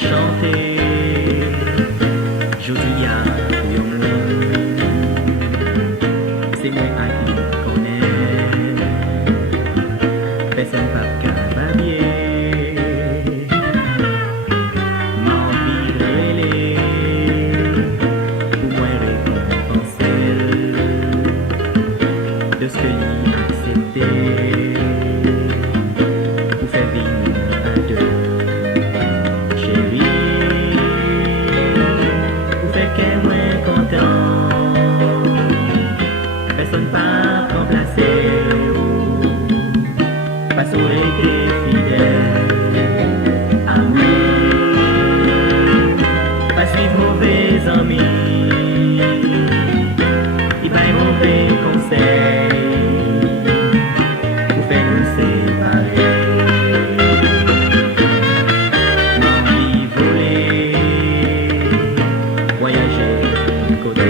chanter. Je dis à yo c'est moi à qui connaît. Personne pas cavalier. M'envie de rêler. Pour moi récompenser de ce que l'y accepté. Pour faire vivre à deux. Personne pas remplacer, parce qu'on était fidèles à nous, pas suivre mauvais amis, il va mauvais conseil pour faire nous séparer. Envie voler, voyager de côté.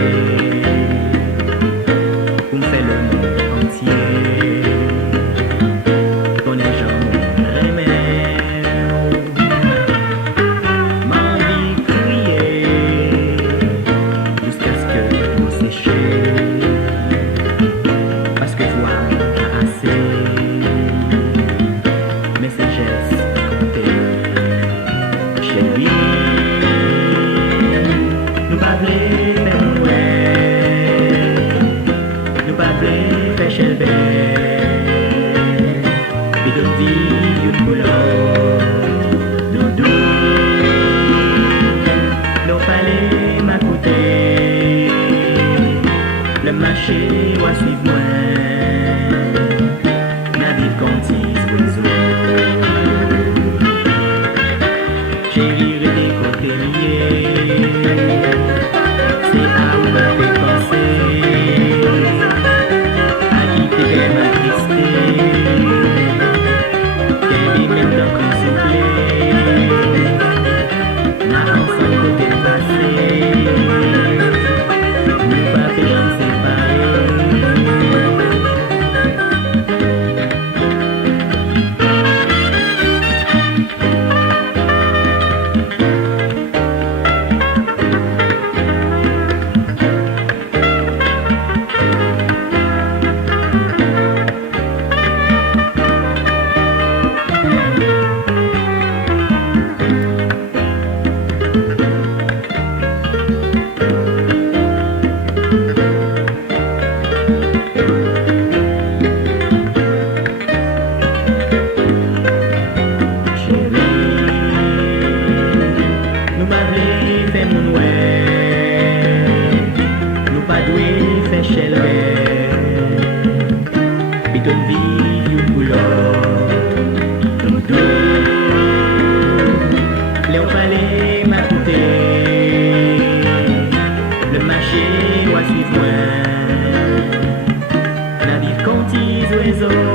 Le marché va suivre moi, la vie continue oiseau. Chérie, des côtés liés, c'est à où m'a fait penser, à quitter ma tristesse, qu'elle est maintenant plus soufflée, n'a ensemble côté passé. Et donne vie au boulot, comme tout, Léon fallait m'écouter, le marché doit suivre moi, la vie continue oiseaux.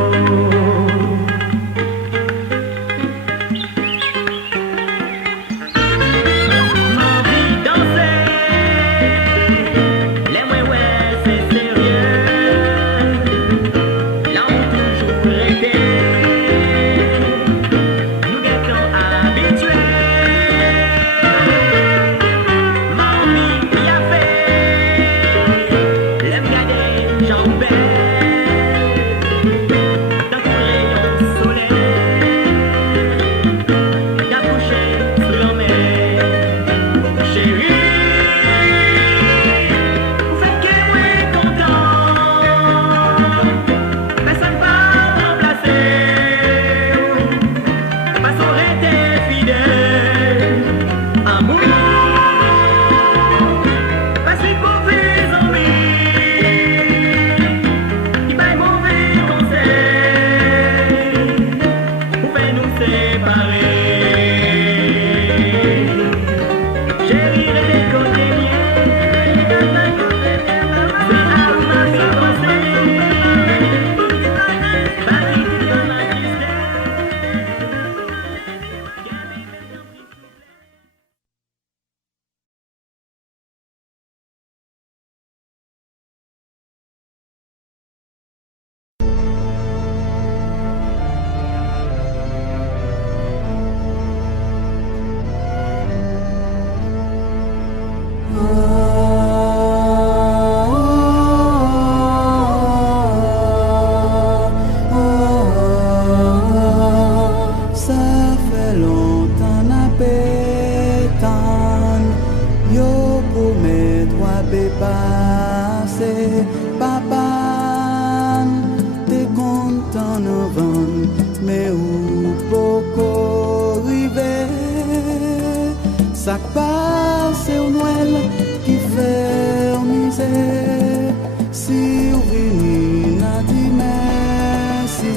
Ça passe au Noël qui fait misère. Si vous venez, n'a dit merci.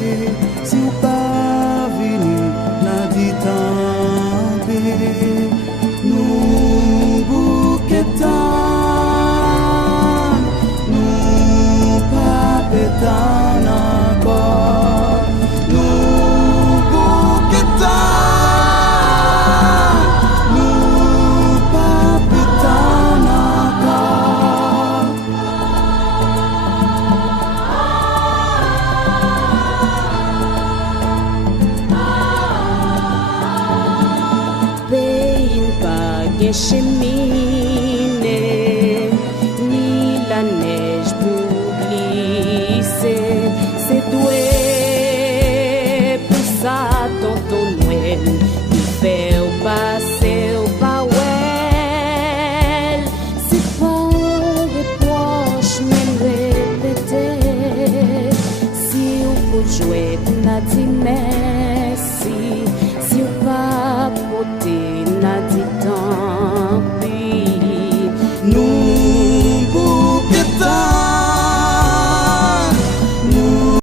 Si vous pas venez, n'a dit tant pis. Nous bouquetons, nous pas pétons encore. Nous bouquetons. Cheminée, ni la neige pour glisser, c'est doué pour ça, tonton Noël, qui fait au passé au bawel. C'est pas reproche, mais répéter. Si vous pouvez jouer, n'a dit merci. Si vous pas porter, n'a dit tant. Nous bouquetons.